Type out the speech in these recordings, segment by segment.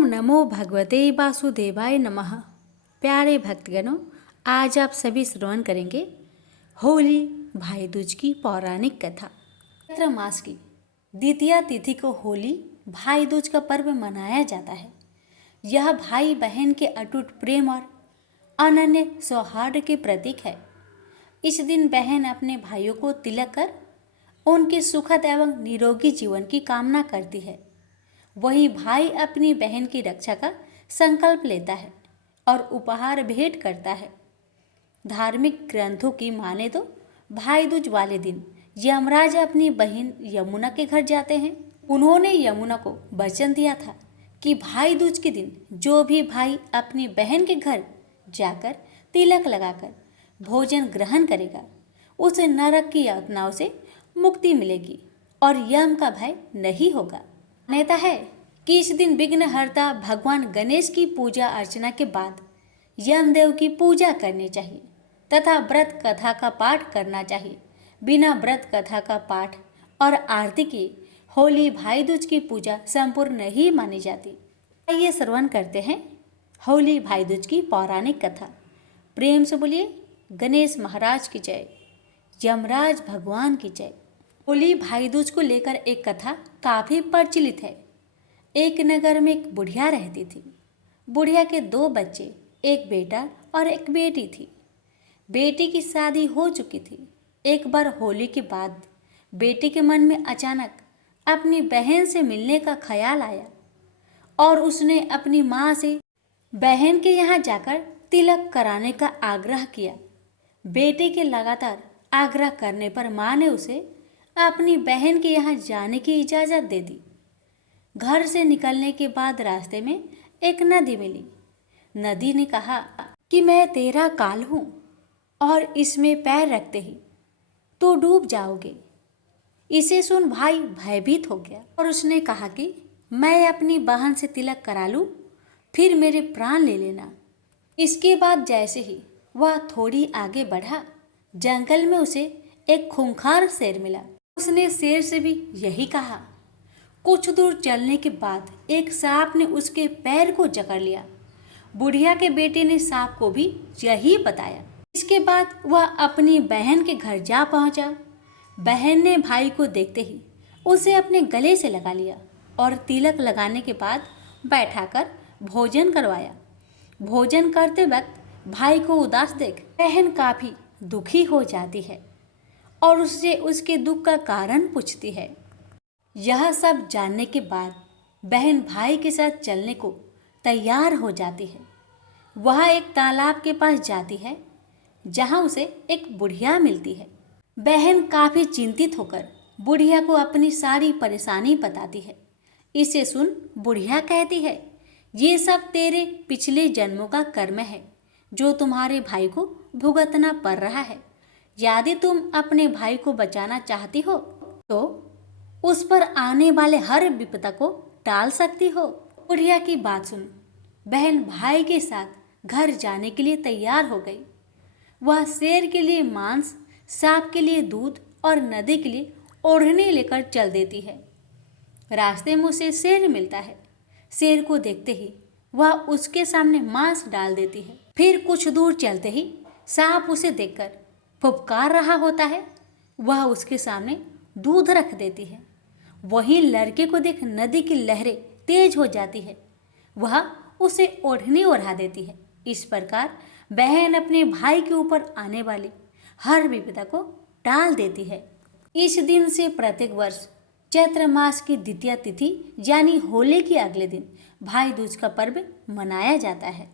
ओम नमो भगवते वासुदेवाय नमः। प्यारे भक्तगणों, आज आप सभी श्रवण करेंगे होली भाई दूज की पौराणिक कथा। चैत्र मास की द्वितीया तिथि को होली भाई दूज का पर्व मनाया जाता है। यह भाई बहन के अटूट प्रेम और अनन्य सौहार्द के प्रतीक है। इस दिन बहन अपने भाइयों को तिलक कर उनके सुखद एवं निरोगी जीवन की कामना करती है। वही भाई अपनी बहन की रक्षा का संकल्प लेता है और उपहार भेंट करता है। धार्मिक ग्रंथों की माने तो भाई दूज वाले दिन यमराज अपनी बहन यमुना के घर जाते हैं। उन्होंने यमुना को वचन दिया था कि भाई दूज के दिन जो भी भाई अपनी बहन के घर जाकर तिलक लगाकर भोजन ग्रहण करेगा, उसे नरक की यातनाओं से मुक्ति मिलेगी और यम का भय नहीं होगा। मान्यता है कि इस दिन विघ्नहर्ता भगवान गणेश की पूजा अर्चना के बाद यमदेव की पूजा करनी चाहिए तथा व्रत कथा का पाठ करना चाहिए। बिना व्रत कथा का पाठ और आरती के होली भाई दूज की पूजा संपूर्ण नहीं मानी जाती। आइए श्रवण करते हैं होली भाई दूज की पौराणिक कथा। प्रेम से बोलिए गणेश महाराज की जय, यमराज भगवान की जय। होली भाई दूज को लेकर एक कथा काफ़ी प्रचलित है। एक नगर में एक बुढ़िया रहती थी। बुढ़िया के 2 बच्चे, एक बेटा और एक बेटी थी। बेटी की शादी हो चुकी थी। एक बार होली के बाद बेटी के मन में अचानक अपनी बहन से मिलने का ख्याल आया और उसने अपनी माँ से बहन के यहाँ जाकर तिलक कराने का आग्रह किया। बेटे के लगातार आग्रह करने पर माँ ने उसे अपनी बहन के यहाँ जाने की इजाज़त दे दी। घर से निकलने के बाद रास्ते में एक नदी मिली। नदी ने कहा कि मैं तेरा काल हूँ और इसमें पैर रखते ही तो डूब जाओगे। इसे सुन भाई भयभीत हो गया और उसने कहा कि मैं अपनी बहन से तिलक करा लूँ, फिर मेरे प्राण ले लेना। इसके बाद जैसे ही वह थोड़ी आगे बढ़ा, जंगल में उसे एक खूंखार शेर मिला। उसने शेर से भी यही कहा। कुछ दूर चलने के बाद एक सांप ने उसके पैर को जकड़ लिया। बुढ़िया के बेटे ने सांप को भी यही बताया। इसके बाद वह अपनी बहन के घर जा पहुंचा। बहन ने भाई को देखते ही उसे अपने गले से लगा लिया और तिलक लगाने के बाद बैठाकर भोजन करवाया। भोजन करते वक्त भाई को उदास देख बहन काफ़ी दुखी हो जाती है और उससे उसके दुख का कारण पूछती है। यह सब जानने के बाद बहन भाई के साथ चलने को तैयार हो जाती है। वह एक तालाब के पास जाती है जहां उसे एक बुढ़िया मिलती है। बहन काफ़ी चिंतित होकर बुढ़िया को अपनी सारी परेशानी बताती है। इसे सुन बुढ़िया कहती है, ये सब तेरे पिछले जन्मों का कर्म है जो तुम्हारे भाई को भुगतना पड़ रहा है। यदि तुम अपने भाई को बचाना चाहती हो तो उस पर आने वाले हर विपदा को टाल सकती हो। बुढ़िया की बात सुन बहन भाई के साथ घर जाने के लिए तैयार हो गई। वह शेर के लिए मांस, सांप के लिए दूध और नदी के लिए ओढ़नी लेकर चल देती है। रास्ते में उसे शेर मिलता है। शेर को देखते ही वह उसके सामने मांस डाल देती है। फिर कुछ दूर चलते ही सांप उसे देखकर फुफकार रहा होता है। वह उसके सामने दूध रख देती है। वहीं लड़के को देख नदी की लहरें तेज हो जाती है। वह उसे ओढ़नी ओढ़ा देती है। इस प्रकार बहन अपने भाई के ऊपर आने वाली हर विपदा को टाल देती है। इस दिन से प्रत्येक वर्ष चैत्र मास की द्वितीया तिथि यानी होली के अगले दिन भाई दूज का पर्व मनाया जाता है।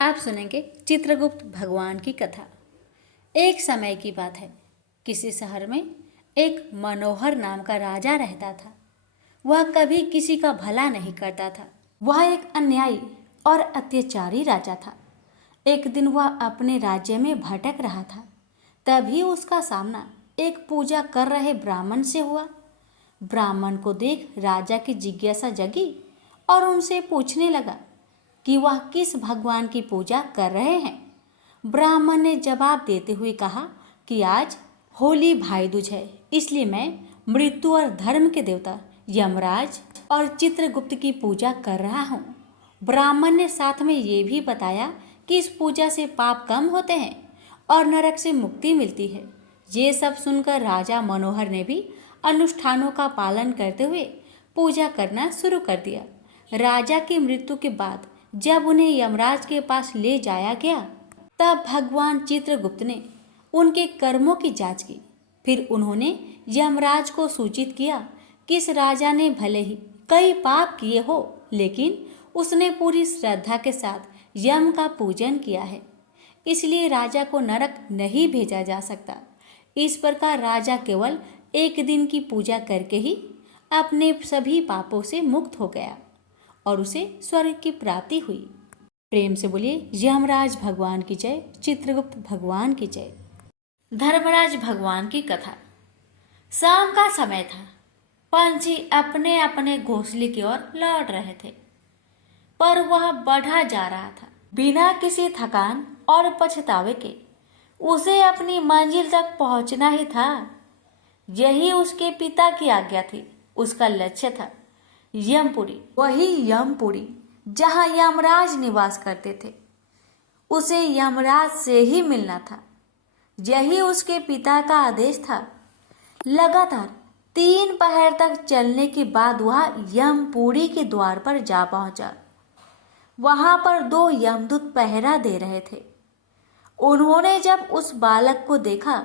आप सुनेंगे चित्रगुप्त भगवान की कथा। एक समय की बात है, किसी शहर में एक मनोहर नाम का राजा रहता था। वह कभी किसी का भला नहीं करता था। वह एक अन्यायी और अत्याचारी राजा था। एक दिन वह अपने राज्य में भटक रहा था। तभी उसका सामना एक पूजा कर रहे ब्राह्मण से हुआ। ब्राह्मण को देख राजा की जिज्ञासा जगी और उनसे पूछने लगा कि वह किस भगवान की पूजा कर रहे हैं। ब्राह्मण ने जवाब देते हुए कहा कि आज होली भाई दूज है, इसलिए मैं मृत्यु और धर्म के देवता यमराज और चित्रगुप्त की पूजा कर रहा हूँ। ब्राह्मण ने साथ में ये भी बताया कि इस पूजा से पाप कम होते हैं और नरक से मुक्ति मिलती है। ये सब सुनकर राजा मनोहर ने भी अनुष्ठानों का पालन करते हुए पूजा करना शुरू कर दिया। राजा की मृत्यु के बाद जब उन्हें यमराज के पास ले जाया गया, तब भगवान चित्रगुप्त ने उनके कर्मों की जांच की। फिर उन्होंने यमराज को सूचित किया कि इस राजा ने भले ही कई पाप किए हो, लेकिन उसने पूरी श्रद्धा के साथ यम का पूजन किया है, इसलिए राजा को नरक नहीं भेजा जा सकता। इस प्रकार राजा केवल एक दिन की पूजा करके ही अपने सभी पापों से मुक्त हो गया और उसे स्वर्ग की प्राप्ति हुई। प्रेम से बोलिए यमराज भगवान की जय, चित्रगुप्त भगवान की जय। धर्मराज भगवान की कथा। शाम का समय था। पंछी अपने अपने घोंसले की ओर लौट रहे थे, पर वह बढ़ा जा रहा था बिना किसी थकान और पछतावे के। उसे अपनी मंजिल तक पहुंचना ही था। यही उसके पिता की आज्ञा थी। उसका लक्ष्य था यमपुरी, वही यमपुरी जहां यमराज निवास करते थे। उसे यमराज से ही मिलना था। यही उसके पिता का आदेश था। लगातार 3 पहर तक चलने के बाद वह यमपुरी के द्वार पर जा पहुंचा। वहां पर 2 यमदूत पहरा दे रहे थे। उन्होंने जब उस बालक को देखा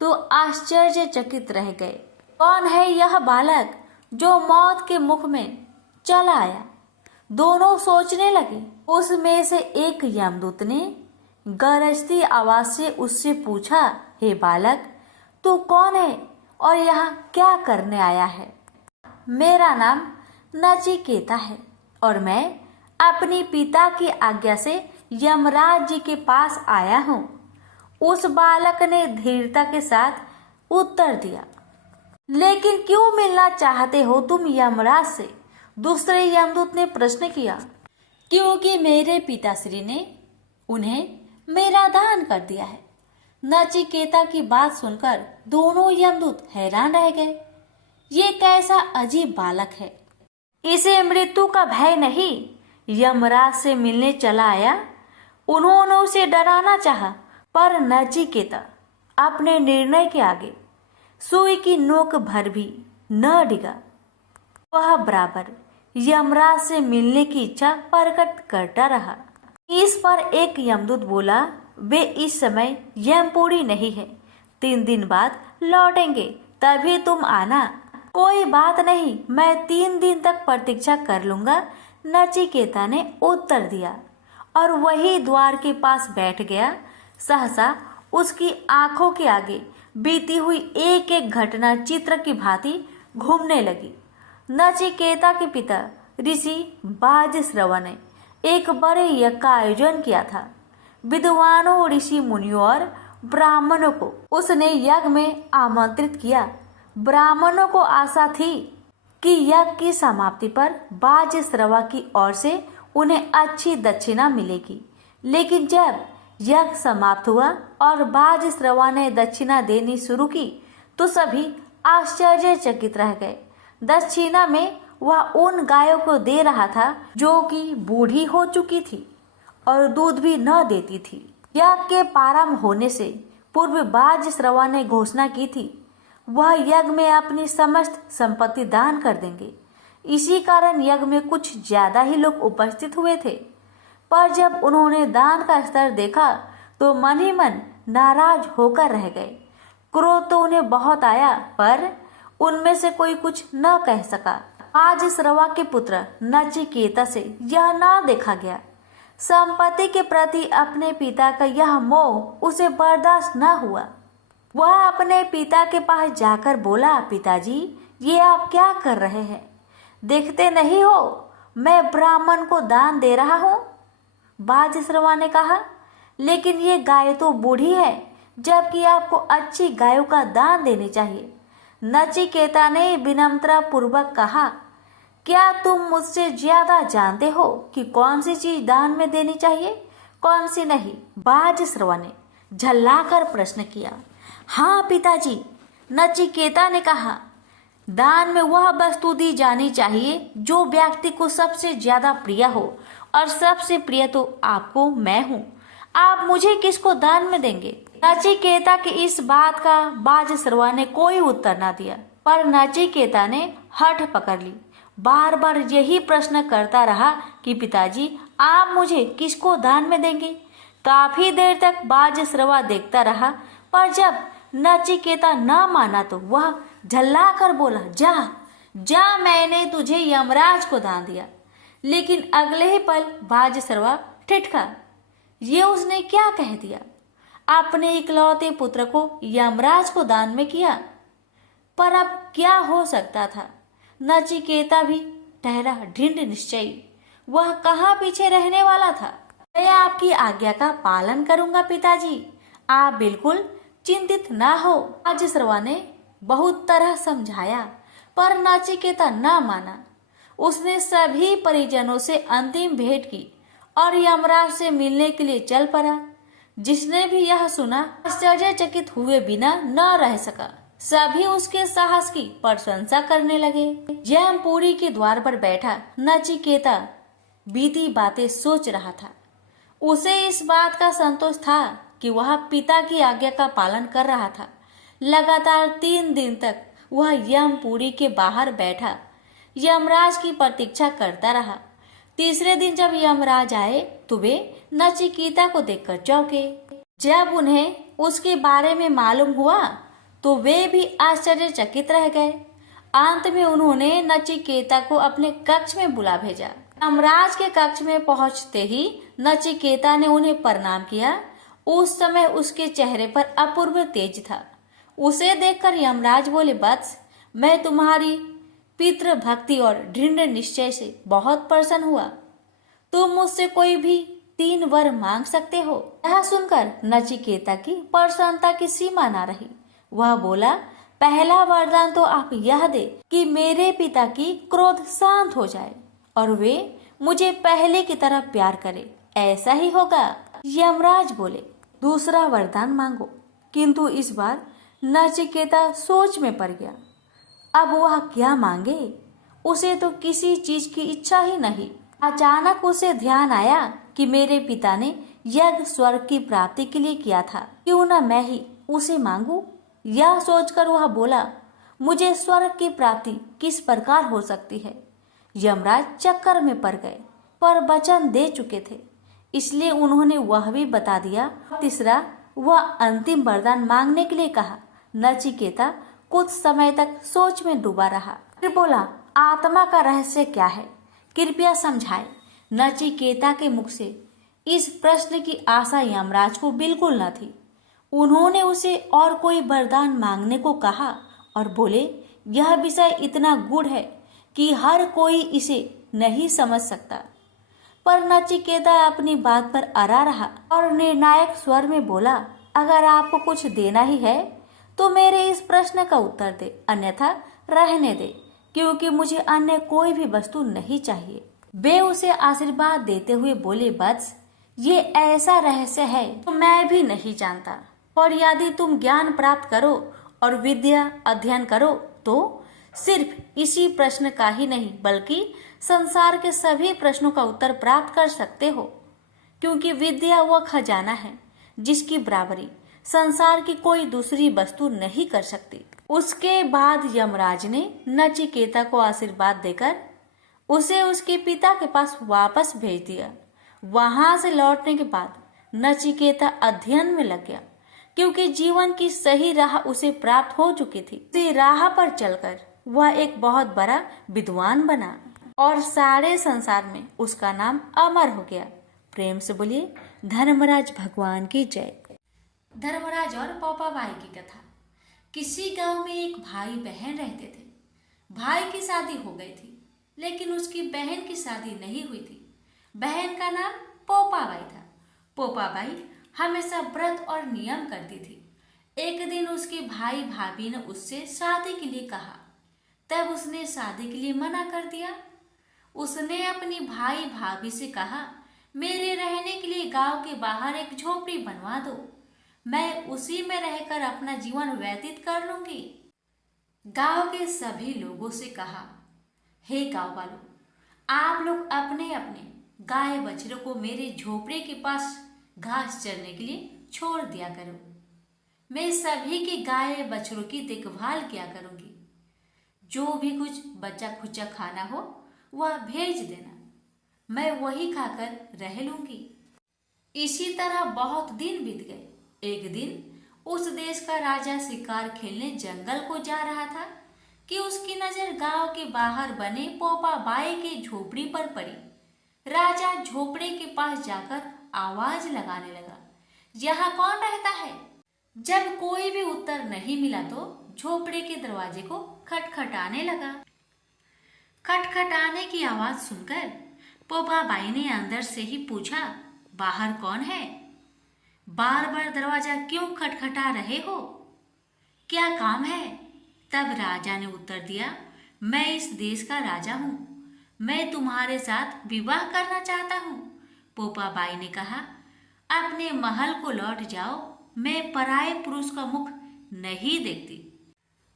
तो आश्चर्यचकित रह गए। कौन है यह बालक जो मौत के मुख में चला आया? दोनों सोचने लगे। उसमें से एक यमदूत ने गरजती आवाज से उससे पूछा, हे बालक, तू कौन है और यहाँ क्या करने आया है? मेरा नाम नचिकेता है और मैं अपनी पिता की आज्ञा से यमराज जी के पास आया हूँ। उस बालक ने धीरता के साथ उत्तर दिया। लेकिन क्यों मिलना चाहते हो तुम यमराज से? दूसरे यमदूत ने प्रश्न किया। क्योंकि मेरे पिताश्री ने उन्हें मेरा दान कर दिया है। नचिकेता की बात सुनकर दोनों यमदूत हैरान रह गए। ये कैसा अजीब बालक है? इसे मृत्यु का भय नहीं, यमराज से मिलने चला आया। उन्होंने उसे डराना चाहा, पर नचिकेता अपने निर्णय के आगे सुई की नोक भर भी न डिगा। वह बराबर यमराज से मिलने की इच्छा प्रकट करता रहा। इस पर एक यमदूत बोला, वे इस समय यमपुरी नहीं है, 3 दिन बाद लौटेंगे, तभी तुम आना। कोई बात नहीं, मैं 3 दिन तक प्रतीक्षा कर लूंगा, नचिकेता ने उत्तर दिया और वही द्वार के पास बैठ गया। सहसा उसकी आंखों के आगे बीती हुई एक एक घटना चित्र की भांति घूमने लगी। नचिकेता के पिता ऋषि बाजश्रवा ने एक बड़े यज्ञ का आयोजन किया था। विद्वानों, ऋषि मुनियों और ब्राह्मणों को उसने यज्ञ में आमंत्रित किया। ब्राह्मणों को आशा थी कि यज्ञ की समाप्ति पर बाजश्रवा की ओर से उन्हें अच्छी दक्षिणा मिलेगी। लेकिन जब यज्ञ समाप्त हुआ और बाजश्रवा ने दक्षिणा देनी शुरू की तो सभी आश्चर्यचकित रह गए। दक्षिणा में वह उन गायों को दे रहा था जो कि बूढ़ी हो चुकी थी और दूध भी न देती थी। यज्ञ के प्रारंभ होने से पूर्व बाजश्रवा ने घोषणा की थी वह यज्ञ में अपनी समस्त संपत्ति दान कर देंगे। इसी कारण यज्ञ में कुछ ज्यादा ही लोग उपस्थित हुए थे। पर जब उन्होंने दान का स्तर देखा तो मन ही मन नाराज होकर रह गए। क्रोध तो उन्हें बहुत आया, पर उनमें से कोई कुछ न कह सका। बाजश्रवा के पुत्र नचिकेता से यह न देखा गया। संपत्ति के प्रति अपने पिता का यह मोह उसे बर्दाश्त न हुआ। वह अपने पिता के पास जाकर बोला, पिताजी, ये आप क्या कर रहे हैं? देखते नहीं हो मैं ब्राह्मण को दान दे रहा हूँ। बाजश्रवा ने कहा, लेकिन ये गाय तो बूढ़ी है, जबकि आपको अच्छी गायों का दान देनी चाहिए। नचिकेता ने विनम्रता पूर्वक कहा, क्या तुम मुझसे ज्यादा जानते हो कि कौन सी चीज दान में देनी चाहिए, कौन सी नहीं? बाजश्रवा ने झल्लाकर प्रश्न किया। हाँ पिताजी, नचिकेता ने कहा, दान में वह वस्तु दी जानी चाहिए जो व्यक्ति को सबसे ज्यादा प्रिय हो और सबसे प्रिय तो आपको मैं हूँ। आप मुझे किसको दान में देंगे? नचिकेता की इस बात का बाजसरवा ने कोई उत्तर ना दिया, पर नचिकेता ने हठ पकड़ ली। बार बार यही प्रश्न करता रहा कि पिताजी, आप मुझे किसको दान में देंगे? काफी देर तक बाजसरवा देखता रहा, पर जब नचिकेता न माना तो वह झल्ला कर बोला, जा जा, मैंने तुझे यमराज को दान दिया। लेकिन अगले ही पल बाजसरवा ठिठका। ये उसने क्या कह दिया? अपने इकलौते पुत्र को यमराज को दान में किया। पर अब क्या हो सकता था? नचिकेता भी ठहरा ढिंढ निश्चयी। वह कहाँ पीछे रहने वाला था। मैं आपकी आज्ञा का पालन करूंगा पिताजी, आप बिल्कुल चिंतित ना हो। बाजसरवा ने बहुत तरह समझाया, पर नचिकेता न माना। उसने सभी परिजनों से अंतिम भेंट की और यमराज से मिलने के लिए चल पड़ा। जिसने भी यह सुना आश्चर्यचकित हुए बिना न रह सका। सभी उसके साहस की प्रशंसा करने लगे। यमपुरी के द्वार पर बैठा नचिकेता बीती बातें सोच रहा था। उसे इस बात का संतोष था कि वह पिता की आज्ञा का पालन कर रहा था। लगातार 3 दिन तक वह यमपुरी के बाहर बैठा यमराज की प्रतीक्षा करता रहा। तीसरे दिन जब यमराज आए तो वे नचिकेता को देखकर चौंके। जब उन्हें उसके बारे में मालूम हुआ तो वे भी आश्चर्यचकित रह गए। अंत में उन्होंने नचिकेता को अपने कक्ष में बुला भेजा। यमराज के कक्ष में पहुंचते ही नचिकेता ने उन्हें प्रणाम किया। उस समय उसके चेहरे पर अपूर्व तेज था। उसे देखकर यमराज बोले, वत्स, मैं तुम्हारी पितृ भक्ति और दृढ़ निश्चय से बहुत प्रसन्न हुआ। तुम मुझसे कोई भी 3 वर मांग सकते हो। यह सुनकर नचिकेता की प्रसन्नता की सीमा न रही। वह बोला, पहला वरदान तो आप यह दे कि मेरे पिता की क्रोध शांत हो जाए और वे मुझे पहले की तरह प्यार करे। ऐसा ही होगा। यमराज बोले, दूसरा वरदान मांगो। किंतु इस बार नचिकेता सोच में पड़ गया। अब वह क्या मांगे? उसे तो किसी चीज की इच्छा ही नहीं। अचानक उसे ध्यान आया कि मेरे पिता ने यज्ञ स्वर्ग की प्राप्ति के लिए किया था, क्यों न मैं ही उसे मांगू। यह सोचकर वह बोला, मुझे स्वर्ग की प्राप्ति किस प्रकार हो सकती है। यमराज चक्कर में पड़ गए, पर वचन दे चुके थे, इसलिए उन्होंने वह भी बता दिया। तीसरा वह अंतिम वरदान मांगने के लिए कहा। नचिकेता कुछ समय तक सोच में डूबा रहा, फिर बोला, आत्मा का रहस्य क्या है, कृपया समझाए। नचिकेता के मुख से इस प्रश्न की आशा यमराज को बिल्कुल न थी। उन्होंने उसे और कोई वरदान मांगने को कहा और बोले, यह विषय इतना गूढ़ है कि हर कोई इसे नहीं समझ सकता। पर नचिकेता अपनी बात पर अड़ा रहा और निर्णायक स्वर में बोला, अगर आपको कुछ देना ही है तो मेरे इस प्रश्न का उत्तर दे, अन्यथा रहने दे, क्योंकि मुझे अन्य कोई भी वस्तु नहीं चाहिए। वे उसे आशीर्वाद देते हुए बोले, वत्स, ये ऐसा रहस्य है तो मैं भी नहीं जानता, और यदि तुम ज्ञान प्राप्त करो और विद्या अध्ययन करो तो सिर्फ इसी प्रश्न का ही नहीं बल्कि संसार के सभी प्रश्नों का उत्तर प्राप्त कर सकते हो, क्योंकि विद्या वह खजाना है जिसकी बराबरी संसार की कोई दूसरी वस्तु नहीं कर सकती। उसके बाद यमराज ने नचिकेता को आशीर्वाद देकर उसे उसके पिता के पास वापस भेज दिया। वहां से लौटने के बाद नचिकेता अध्ययन में लग गया, क्योंकि जीवन की सही राह उसे प्राप्त हो चुकी थी। उसी राह पर चलकर वह एक बहुत बड़ा विद्वान बना और सारे संसार में उसका नाम अमर हो गया। प्रेम से बोलिए धर्मराज भगवान की जय। धर्मराज और पोपाबाई की कथा। किसी गांव में एक भाई बहन रहते थे। भाई की शादी हो गई थी, लेकिन उसकी बहन की शादी नहीं हुई थी। बहन का नाम पोपाबाई था। पोपाबाई हमेशा व्रत और नियम करती थी। एक दिन उसके भाई भाभी ने उससे शादी के लिए कहा, तब उसने शादी के लिए मना कर दिया। उसने अपनी भाई भाभी से कहा, मेरे रहने के लिए गांव के बाहर एक झोपड़ी बनवा दो, मैं उसी में रहकर अपना जीवन व्यतीत कर लूंगी। गांव के सभी लोगों से कहा, हे गांव वालों, आप लोग अपने अपने गाय बछड़ों को मेरे झोपड़े के पास घास चरने के लिए छोड़ दिया करो। मैं सभी की गाय बछड़ों की देखभाल किया करूंगी। जो भी कुछ बचा खुचा खाना हो वह भेज देना, मैं वही खाकर रह लूंगी। इसी तरह बहुत दिन बीत गए। एक दिन उस देश का राजा शिकार खेलने जंगल को जा रहा था कि उसकी नजर गांव के बाहर बने पोपा बाई के झोपड़ी पर पड़ी। राजा झोपड़े के पास जाकर आवाज लगाने लगा, यहाँ कौन रहता है? जब कोई भी उत्तर नहीं मिला तो झोपड़े के दरवाजे को खटखटाने लगा। खटखटाने की आवाज सुनकर पोपा बाई ने अंदर से ही पूछा, बाहर कौन है? बार बार दरवाजा क्यों खटखटा रहे हो? क्या काम है? तब राजा ने उत्तर दिया, मैं इस देश का राजा हूँ, मैं तुम्हारे साथ विवाह करना चाहता हूँ। पोपा बाई ने कहा, अपने महल को लौट जाओ, मैं पराये पुरुष का मुख नहीं देखती।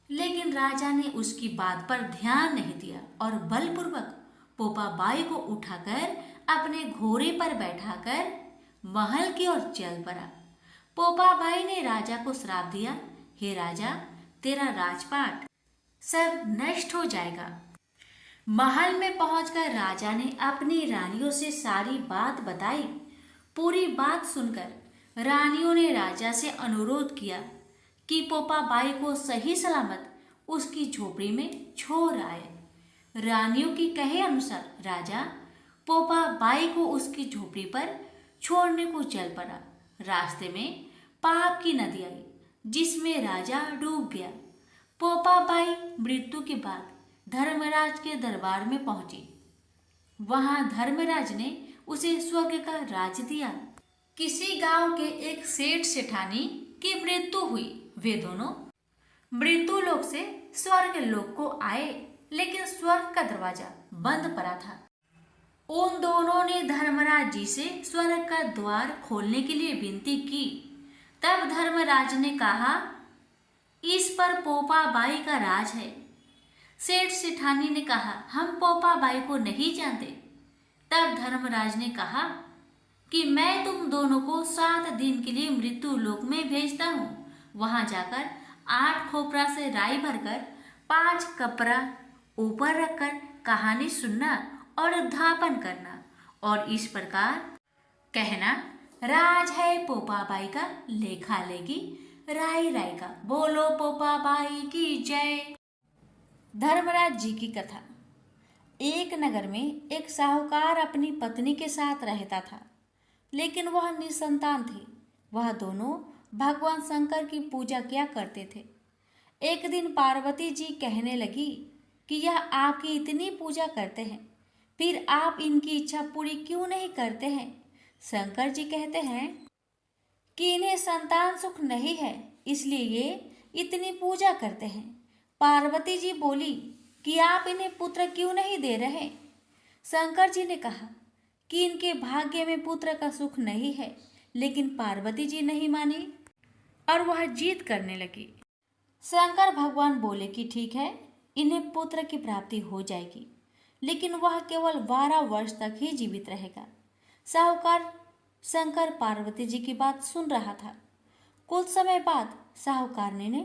लेकिन राजा ने उसकी बात पर ध्यान नहीं दिया और बलपूर्वक पोपा बाई को उठाकर अपने घोड़े पर बैठाकर महल की ओर चल पड़ा। पोपा बाई ने राजा को श्राप दिया, हे राजा, तेरा राजपाट सब नष्ट हो जाएगा। महल में पहुंचकर राजा ने अपनी रानियों से सारी बात बताई। पूरी बात सुनकर रानियों ने राजा से अनुरोध किया कि पोपा बाई को सही सलामत उसकी झोपड़ी में छोड़ आए। रानियों की कहे अनुसार राजा पोपा बाई को उसकी झोपड़ी पर छोड़ने को चल पड़ा। रास्ते में पाप की नदी आई जिसमें राजा डूब गया। पोपा बाई मृत्यु के बाद धर्मराज के दरबार में पहुंची। वहां धर्मराज ने उसे स्वर्ग का राज दिया। किसी गांव के एक सेठ सेठानी की मृत्यु हुई। वे दोनों मृत्यु लोक से स्वर्ग लोक को आए, लेकिन स्वर्ग का दरवाजा बंद पड़ा था। उन दोनों ने धर्मराज जी से स्वर्ग का द्वार खोलने के लिए विनती की। तब धर्मराज ने कहा, इस पर पोपा बाई का राज है। सेठ सेठानी ने कहा, हम पोपा बाई को नहीं जानते। तब धर्मराज ने कहा कि मैं तुम दोनों को 7 दिन के लिए मृत्यु लोक में भेजता हूँ। वहां जाकर 8 खोपरा से राई भरकर 5 कपड़ा ऊपर रखकर कहानी सुनना और धापन करना और इस प्रकार कहना, राज है पोपा बाई का, लेखा लेगी राई राई का, बोलो पोपा बाई की जय। धर्मराज जी की कथा। एक नगर में एक साहूकार अपनी पत्नी के साथ रहता था, लेकिन वह निसंतान थी। वह दोनों भगवान शंकर की पूजा किया करते थे। एक दिन पार्वती जी कहने लगी कि यह आपकी इतनी पूजा करते हैं, फिर आप इनकी इच्छा पूरी क्यों नहीं करते हैं? शंकर जी कहते हैं कि इन्हें संतान सुख नहीं है, इसलिए ये इतनी पूजा करते हैं। पार्वती जी बोली कि आप इन्हें पुत्र क्यों नहीं दे रहे? शंकर जी ने कहा कि इनके भाग्य में पुत्र का सुख नहीं है, लेकिन पार्वती जी नहीं मानी और वह जीत करने लगी। शंकर भगवान बोले कि ठीक है, इन्हें पुत्र की प्राप्ति हो जाएगी, लेकिन वह केवल 12 वर्ष तक ही जीवित रहेगा। साहूकार शंकर पार्वती जी की बात सुन रहा था। कुछ समय बाद साहूकार ने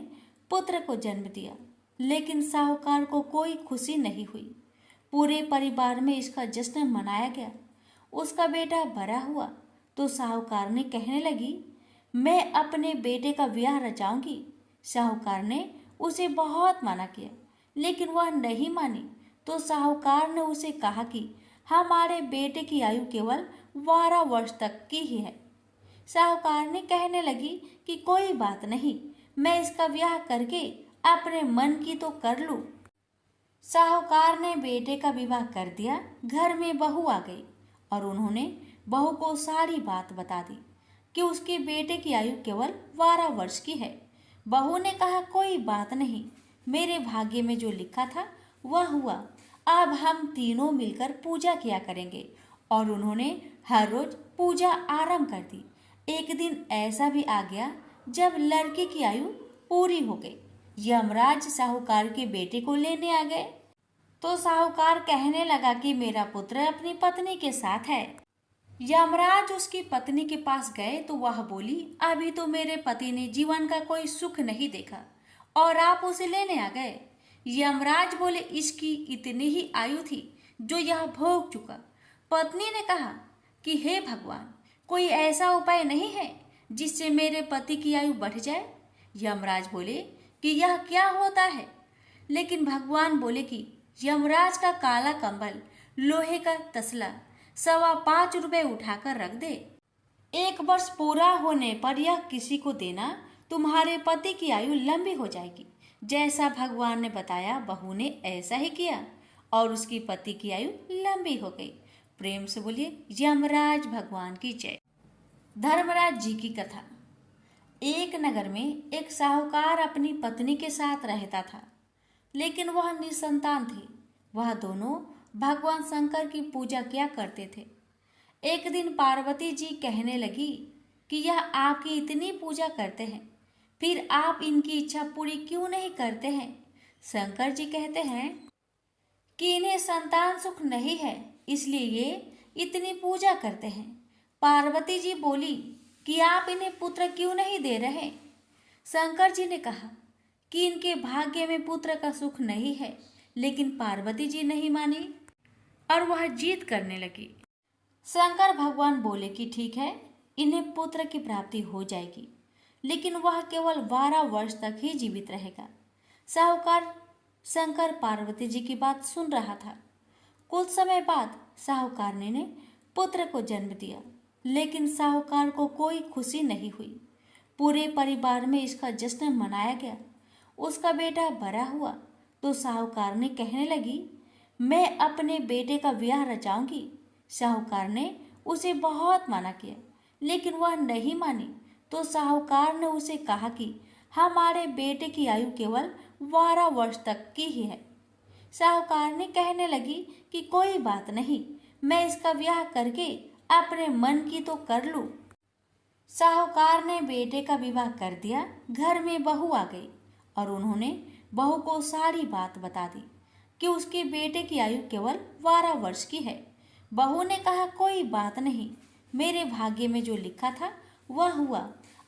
पुत्र को जन्म दिया, लेकिन साहूकार को कोई खुशी नहीं हुई। पूरे परिवार में इसका जश्न मनाया गया। उसका बेटा बड़ा हुआ तो साहूकार ने कहने लगी, मैं अपने बेटे का विवाह रचाऊंगी। साहूकार ने उसे बहुत मना किया, लेकिन वह नहीं मानी। तो साहूकार ने उसे कहा कि हमारे बेटे की आयु केवल 12 वर्ष तक की ही है। साहूकार ने कहने लगी कि कोई बात नहीं, मैं इसका विवाह करके अपने मन की तो कर लूं। साहूकार ने बेटे का विवाह कर दिया। घर में बहू आ गई और उन्होंने बहू को सारी बात बता दी कि उसके बेटे की आयु केवल 12 वर्ष की है। बहू ने कहा, कोई बात नहीं, मेरे भाग्य में जो लिखा था वह हुआ। अब हम तीनों मिलकर पूजा किया करेंगे। और उन्होंने हर रोज पूजा आरंभ कर दी। एक दिन ऐसा भी आ गया जब लड़के की आयु पूरी हो गई। यमराज साहूकार के बेटे को लेने आ गए तो साहूकार कहने लगा कि मेरा पुत्र अपनी पत्नी के साथ है। यमराज उसकी पत्नी के पास गए तो वह बोली, अभी तो मेरे पति ने जीवन का कोई सुख नहीं देखा और आप उसे लेने आ गए। यमराज बोले, इसकी इतनी ही आयु थी जो यह भोग चुका। पत्नी ने कहा कि हे भगवान, कोई ऐसा उपाय नहीं है जिससे मेरे पति की आयु बढ़ जाए। यमराज बोले कि यह क्या होता है, लेकिन भगवान बोले कि यमराज का काला कंबल, लोहे का तसला 5.25 रुपये उठाकर रख दे। 1 वर्ष पूरा होने पर यह किसी को देना, तुम्हारे पति की आयु लंबी हो जाएगी। जैसा भगवान ने बताया, बहू ने ऐसा ही किया और उसकी पति की आयु लंबी हो गई। प्रेम से बोलिए यमराज भगवान की जय। धर्मराज जी की कथा। एक नगर में एक साहूकार अपनी पत्नी के साथ रहता था, लेकिन वह निसंतान थी। वह दोनों भगवान शंकर की पूजा किया करते थे। एक दिन पार्वती जी कहने लगी कि यह आपकी इतनी पूजा करते हैं, फिर आप इनकी इच्छा पूरी क्यों नहीं करते हैं? शंकर जी कहते हैं कि इन्हें संतान सुख नहीं है, इसलिए ये इतनी पूजा करते हैं। पार्वती जी बोली कि आप इन्हें पुत्र क्यों नहीं दे रहे? शंकर जी ने कहा कि इनके भाग्य में पुत्र का सुख नहीं है, लेकिन पार्वती जी नहीं मानी और वह जीत करने लगी। शंकर भगवान बोले कि ठीक है, इन्हें पुत्र की प्राप्ति हो जाएगी, लेकिन वह केवल 12 वर्ष तक ही जीवित रहेगा। साहूकार शंकर पार्वती जी की बात सुन रहा था। कुछ समय बाद साहूकार ने पुत्र को जन्म दिया, लेकिन साहूकार को कोई खुशी नहीं हुई। पूरे परिवार में इसका जश्न मनाया गया। उसका बेटा बड़ा हुआ तो साहूकार ने कहने लगी, मैं अपने बेटे का ब्याह रचाऊंगी। साहूकार ने उसे बहुत मना किया, लेकिन वह नहीं मानी। तो साहूकार ने उसे कहा कि हमारे बेटे की आयु केवल 12 वर्ष तक की ही है। साहूकार ने कहने लगी कि कोई बात नहीं, मैं इसका ब्याह करके अपने मन की तो कर लूं। साहूकार ने बेटे का विवाह कर दिया। घर में बहू आ गई और उन्होंने बहू को सारी बात बता दी कि उसके बेटे की आयु केवल 12 वर्ष की है। बहू ने कहा, कोई बात नहीं, मेरे भाग्य में जो लिखा था वह हुआ।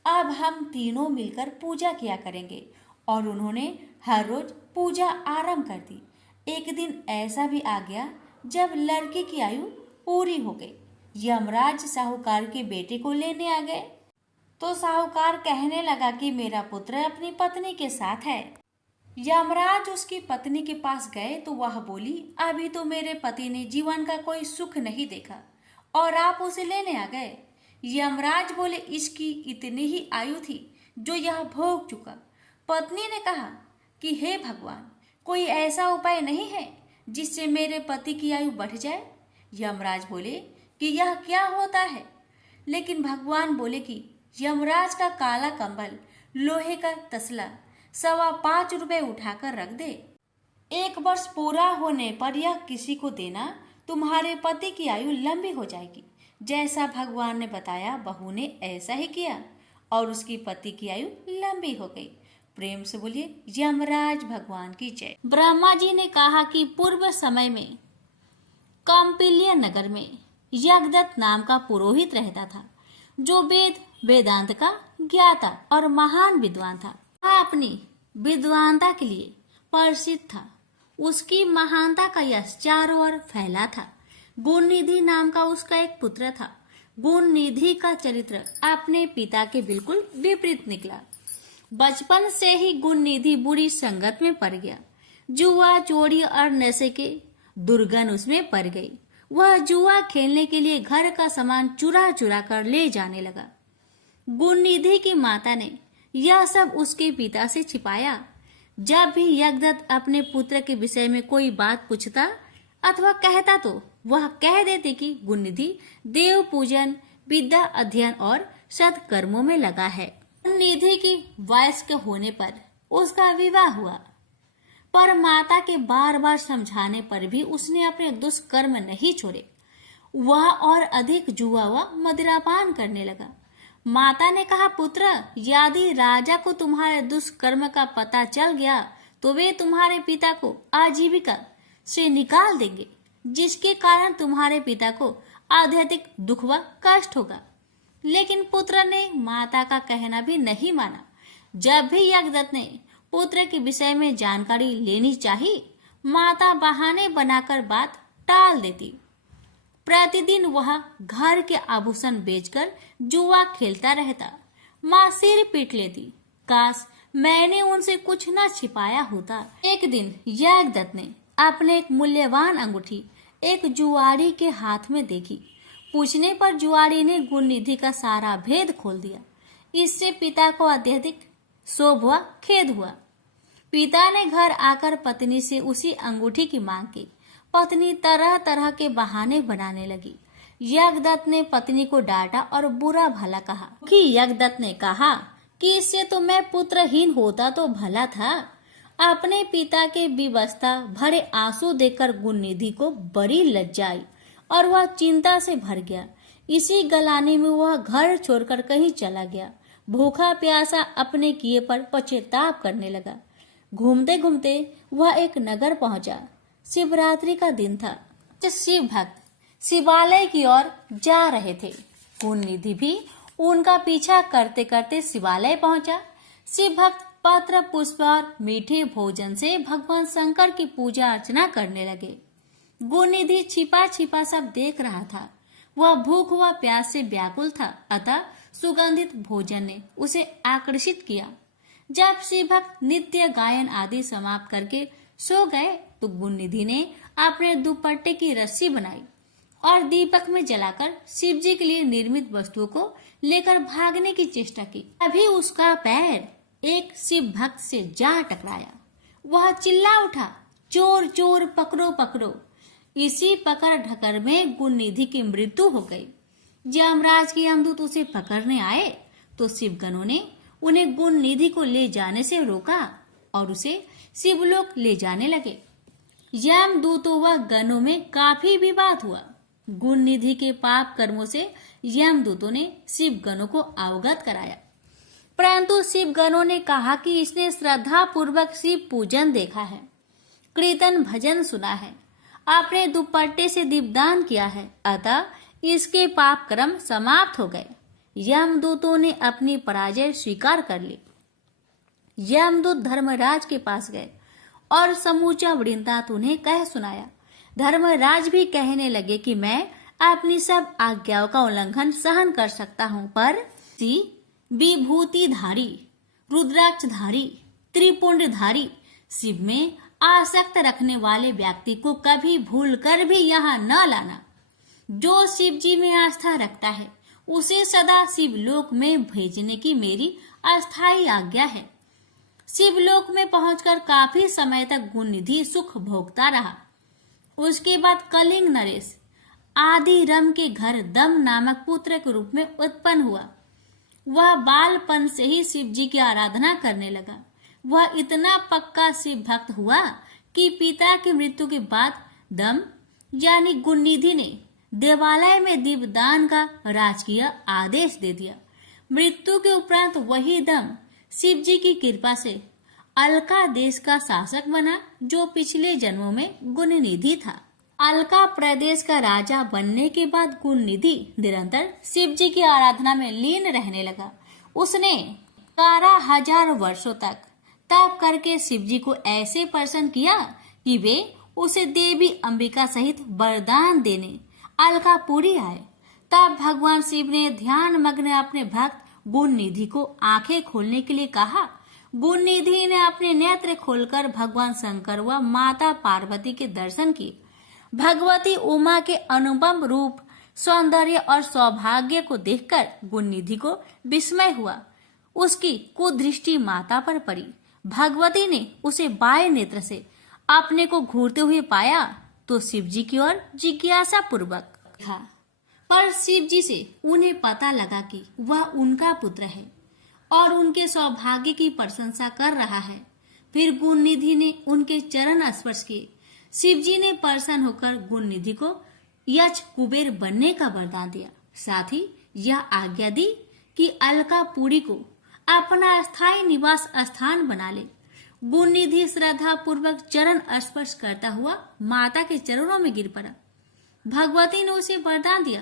अब हम तीनों मिलकर पूजा किया करेंगे। और उन्होंने हर रोज पूजा आरंभ कर दी। एक दिन ऐसा भी आ गया जब लड़की की आयु पूरी हो गई। यमराज साहूकार के बेटे को लेने आ गए तो साहूकार कहने लगा कि मेरा पुत्र अपनी पत्नी के साथ है। यमराज उसकी पत्नी के पास गए तो वह बोली, अभी तो मेरे पति ने जीवन का कोई सुख नहीं देखा और आप उसे लेने आ गए। यमराज बोले, इसकी इतनी ही आयु थी जो यह भोग चुका। पत्नी ने कहा कि हे भगवान, कोई ऐसा उपाय नहीं है जिससे मेरे पति की आयु बढ़ जाए। यमराज बोले कि यह क्या होता है, लेकिन भगवान बोले कि यमराज का काला कंबल, लोहे का तसला 5.25 रुपये उठाकर रख दे। 1 वर्ष पूरा होने पर यह किसी को देना, तुम्हारे पति की आयु लंबी हो जाएगी। जैसा भगवान ने बताया, बहू ने ऐसा ही किया और उसकी पति की आयु लंबी हो गई। प्रेम से बोलिए यमराज भगवान की जय। ब्रह्मा जी ने कहा कि पूर्व समय में कौंपिल्य नगर में यज्ञदत्त नाम का पुरोहित रहता था, जो वेदांत का ज्ञाता और महान विद्वान था। वह अपनी विद्वानता के लिए प्रसिद्ध था। उसकी महानता का यश चारों ओर फैला था। गुणनिधि नाम का उसका एक पुत्र था। गुणनिधि का चरित्र अपने पिता के बिल्कुल विपरीत निकला। बचपन से ही गुणनिधि बुरी संगत में पड़ गया। जुआ, चोरी और नशे के दुर्गंध उसमें पड़ गई। वह जुआ खेलने के लिए घर का सामान चुरा चुरा कर ले जाने लगा। गुणनिधि की माता ने यह सब उसके पिता से छिपाया। जब भी यज्ञदत्त अपने पुत्र के विषय में कोई बात पूछता अथवा कहता तो वह कह देते कि गुणनिधि देव पूजन, विद्या अध्ययन और सत्कर्मों में लगा है। गुणनिधि की वयस्क होने पर उसका विवाह हुआ, पर माता के बार बार समझाने पर भी उसने अपने दुष्कर्म नहीं छोड़े। वह और अधिक जुआ व मदिरापान करने लगा। माता ने कहा, पुत्र, यदि राजा को तुम्हारे दुष्कर्म का पता चल गया तो वे तुम्हारे पिता को आजीविका से निकाल देंगे, जिसके कारण तुम्हारे पिता को अत्यधिक दुख व कष्ट होगा। लेकिन पुत्र ने माता का कहना भी नहीं माना। जब भी यज्ञदत्त ने पुत्र के विषय में जानकारी लेनी चाहिए, माता बहाने बनाकर बात टाल देती। प्रतिदिन वह घर के आभूषण बेचकर जुआ खेलता रहता। माँ सिर पीट लेती। काश मैंने उनसे कुछ न छिपाया होता। एक दिन यज्ञदत्त ने अपने एक मूल्यवान अंगूठी एक जुआरी के हाथ में देखी। पूछने पर जुआरी ने गुणनिधि का सारा भेद खोल दिया। इससे पिता को अत्यधिक शोभ व खेद हुआ। पिता ने घर आकर पत्नी से उसी अंगूठी की मांग की। पत्नी तरह तरह के बहाने बनाने लगी। यज्ञदत्त ने पत्नी को डांटा और बुरा भला कहा कि यज्ञदत्त ने कहा कि इससे तो मैं पुत्रहीन होता तो भला था। अपने पिता के विवशता भरे आंसू देखकर गुणनिधि को बड़ी लज्जा आई और वह चिंता से भर गया। इसी गलाने में वह घर छोड़कर कहीं चला गया। भूखा प्यासा अपने किए पर पश्चाताप करने लगा। घूमते घूमते वह एक नगर पहुंचा। शिवरात्रि का दिन था। शिव भक्त शिवालय की ओर जा रहे थे। गुणनिधि भी उनका पीछा करते करते शिवालय पहुंचा। शिव भक्त पत्र पुष्प और मीठे भोजन से भगवान शंकर की पूजा अर्चना करने लगे। गुणनिधि छिपा छिपा सब देख रहा था। वह भूख व प्यास से व्याकुल था, अतः सुगंधित भोजन ने उसे आकर्षित किया। जब शिव भक्त नित्य गायन आदि समाप्त करके सो गए तो गुणनिधि ने अपने दुपट्टे की रस्सी बनाई और दीपक में जलाकर शिव जी के लिए निर्मित वस्तुओं को लेकर भागने की चेष्टा की। अभी उसका पैर एक शिव भक्त से जा टकराया। वह चिल्ला उठा, चोर चोर पकड़ो पकड़ो। इसी पकड़ ढकर में गुणनिधि की मृत्यु हो गई। यमराज के यमदूत उसे पकड़ने आए तो शिवगणों ने उन्हें गुणनिधि को ले जाने से रोका और उसे शिवलोक ले जाने लगे। यमदूतों व गणों में काफी विवाद हुआ। गुणनिधि के पाप कर्मों से यमदूतों ने शिवगणों को अवगत कराया, परंतु शिवगणों ने कहा कि इसने श्रद्धा पूर्वक शिव पूजन देखा है, कीर्तन भजन सुना है, अपने दुपट्टे से दीपदान किया है, अतः इसके पाप कर्म समाप्त हो गए। यमदूतों ने अपनी पराजय स्वीकार कर ली। यमदूत धर्मराज के पास गए और समूचा वृत्तांत उन्हें कह सुनाया। धर्मराज भी कहने लगे कि मैं अपनी सब आज्ञाओं का उल्लंघन सहन कर सकता हूँ, पर विभूतिधारी, रुद्राक्षधारी, त्रिपुंडधारी शिव में आसक्त रखने वाले व्यक्ति को कभी भूल कर भी यहाँ न लाना। जो शिव जी में आस्था रखता है उसे सदा शिवलोक में भेजने की मेरी अस्थायी आज्ञा है। शिवलोक में पहुंचकर काफी समय तक गुणनिधि सुख भोगता रहा। उसके बाद कलिंग नरेश आदि रम के घर दम नामक पुत्र के रूप में उत्पन्न हुआ। वह बालपन से ही शिव जी की आराधना करने लगा। वह इतना पक्का शिव भक्त हुआ कि पिता की मृत्यु के बाद दम यानी गुणनिधि ने देवालय में दीपदान का राजकीय आदेश दे दिया। मृत्यु के उपरांत वही दम शिव जी की कृपा से अलका देश का शासक बना, जो पिछले जन्मों में गुणनिधि था। अलका प्रदेश का राजा बनने के बाद गुणनिधि निरंतर शिव जी की आराधना में लीन रहने लगा। उसने 12,000 वर्षों तक तप करके शिव जी को ऐसे प्रसन्न किया कि वे उसे देवी अंबिका सहित वरदान देने अलकापुरी आए। तब भगवान शिव ने ध्यान मग्न अपने भक्त गुणनिधि को आंखें खोलने के लिए कहा। गुणनिधि ने अपने नेत्र खोलकर भगवान शंकर व माता पार्वती के दर्शन किए। भगवती उमा के अनुपम रूप, सौंदर्य और सौभाग्य को देखकर गुणनिधि को विस्मय हुआ। उसकी कुदृष्टि माता पर पड़ी। भगवती ने उसे बाएं नेत्र से अपने को घूरते हुए पाया तो शिव जी की ओर जिज्ञासा पूर्वक देखा, पर शिव जी से उन्हें पता लगा कि वह उनका पुत्र है और उनके सौभाग्य की प्रशंसा कर रहा है। फिर गुणनिधि ने उनके चरण स्पर्श किए। शिव जी ने प्रसन्न होकर गुणनिधि को यक्ष कुबेर बनने का वरदान दिया। साथ ही यह आज्ञा दी कि अलकापुरी को अपना स्थायी निवास स्थान बना ले। गुणनिधि श्रद्धा पूर्वक चरण स्पर्श करता हुआ माता के चरणों में गिर पड़ा। भगवती ने उसे वरदान दिया,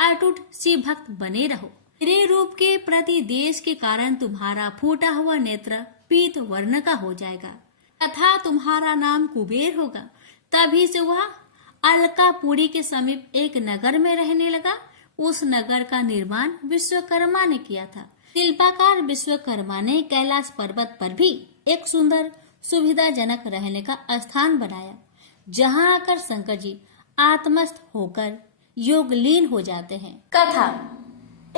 अटूट शिव भक्त बने रहो। मेरे रूप के प्रति देश के कारण तुम्हारा फूटा हुआ नेत्र पीत वर्ण का हो जाएगा तथा तुम्हारा नाम कुबेर होगा। तभी से वह अलकापुरी के समीप एक नगर में रहने लगा। उस नगर का निर्माण विश्वकर्मा ने किया था। शिल्पकार विश्वकर्मा ने कैलाश पर्वत पर भी एक सुंदर सुविधाजनक रहने का स्थान बनाया, जहां आकर शंकर जी आत्मस्थ होकर योगलीन हो जाते हैं। कथा।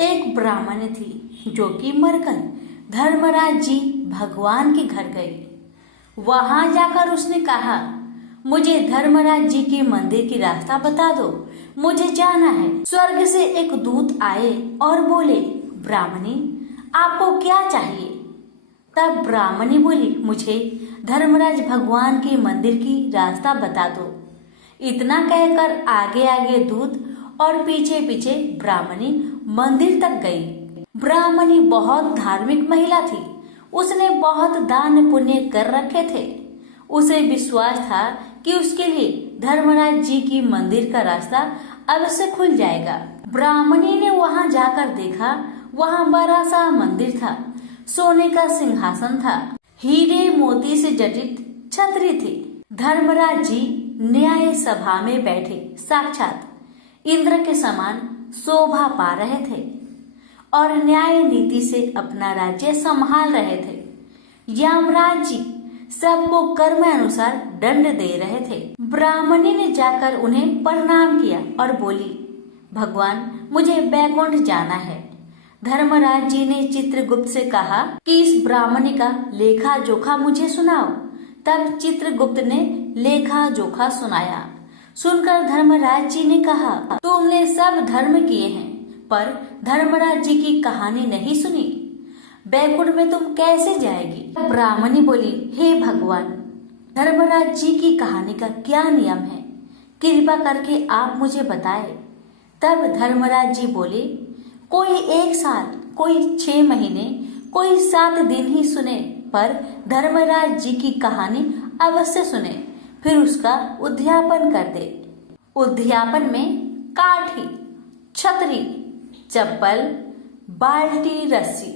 एक ब्राह्मण थी जो कि मरकर धर्मराज जी भगवान के घर गई। वहां जाकर उसने कहा, मुझे धर्मराज जी के मंदिर की रास्ता बता दो, मुझे जाना है। स्वर्ग से एक दूत आए और बोले, ब्राह्मणी आपको क्या चाहिए? तब ब्राह्मणी बोली, मुझे धर्मराज भगवान के मंदिर की रास्ता बता दो। इतना कहकर आगे आगे दूत और पीछे पीछे ब्राह्मणी मंदिर तक गई। ब्राह्मणी बहुत धार्मिक महिला थी। उसने बहुत दान पुण्य कर रखे थे। उसे विश्वास था कि उसके लिए धर्मराज जी की मंदिर का रास्ता अवश्य खुल जाएगा। ब्राह्मणी ने वहां जाकर देखा, वहां बड़ा सा मंदिर था। सोने का सिंहासन था, हीरे मोती से जटित छतरी थी। धर्मराज जी न्याय सभा में बैठे साक्षात इंद्र के समान शोभा पा रहे थे और न्याय नीति से अपना राज्य संभाल रहे थे। यमराज जी सबको कर्म अनुसार दंड दे रहे थे। ब्राह्मणी ने जाकर उन्हें प्रणाम किया और बोली, भगवान मुझे बैकुंठ जाना है। धर्मराज जी ने चित्रगुप्त से कहा कि इस ब्राह्मणी का लेखा जोखा मुझे सुनाओ। तब चित्रगुप्त ने लेखा जोखा सुनाया। सुनकर धर्मराज जी ने कहा, तुमने सब धर्म किए हैं पर धर्मराज जी की कहानी नहीं सुनी। बैकुंठ में तुम कैसे जाएगी? ब्राह्मणी बोली, हे भगवान, धर्मराज जी की कहानी का क्या नियम है, कृपा करके आप मुझे बताए। तब धर्मराज जी बोले, कोई 1 साल, कोई 6 महीने, कोई 7 दिन ही सुने, पर धर्मराज जी की कहानी अवश्य सुने, फिर उसका उद्यापन कर दे। उद्यापन में काठी, छतरी, चप्पल, बाल्टी, रस्सी,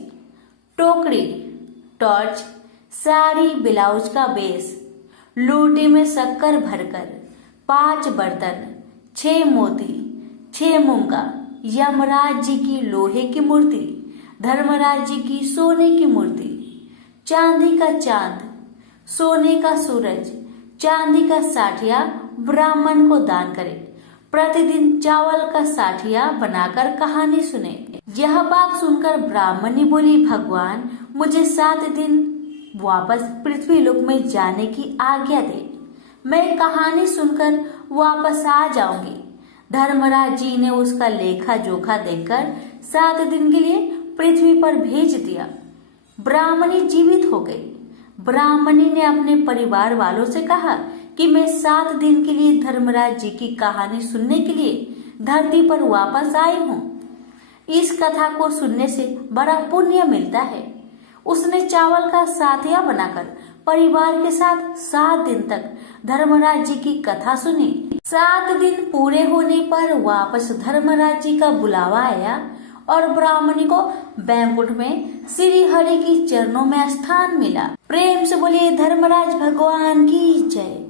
टोकरी, टॉर्च, साड़ी, ब्लाउज का बेस, लूटी में शक्कर भरकर, 5 बर्तन, 6 मोती, 6 मूंगा, यमराज जी की लोहे की मूर्ति, धर्मराज जी की सोने की मूर्ति, चांदी का चांद, सोने का सूरज, चांदी का साठिया ब्राह्मण को दान करे। प्रतिदिन चावल का साठिया बनाकर कहानी सुने। यह बात सुनकर ब्राह्मणी बोली, भगवान मुझे 7 दिन वापस पृथ्वी लोक में जाने की आज्ञा दे। मैं कहानी सुनकर वापस आ जाऊंगी। धर्मराज जी ने उसका लेखा जोखा देकर 7 दिन के लिए पृथ्वी पर भेज दिया। ब्राह्मणी जीवित हो गई। ब्राह्मणी ने अपने परिवार वालों से कहा कि मैं 7 दिन के लिए धर्मराज जी की कहानी सुनने के लिए धरती पर वापस आई हूँ। इस कथा को सुनने से बड़ा पुण्य मिलता है। उसने चावल का साथिया बनाकर परिवार के साथ 7 दिन तक धर्मराज जी की कथा सुनी। 7 दिन पूरे होने पर वापस धर्मराज जी का बुलावा आया और ब्राह्मणी को बैकुंठ में श्री हरि की चरणों में स्थान मिला। प्रेम से बोलिए धर्मराज भगवान की जय।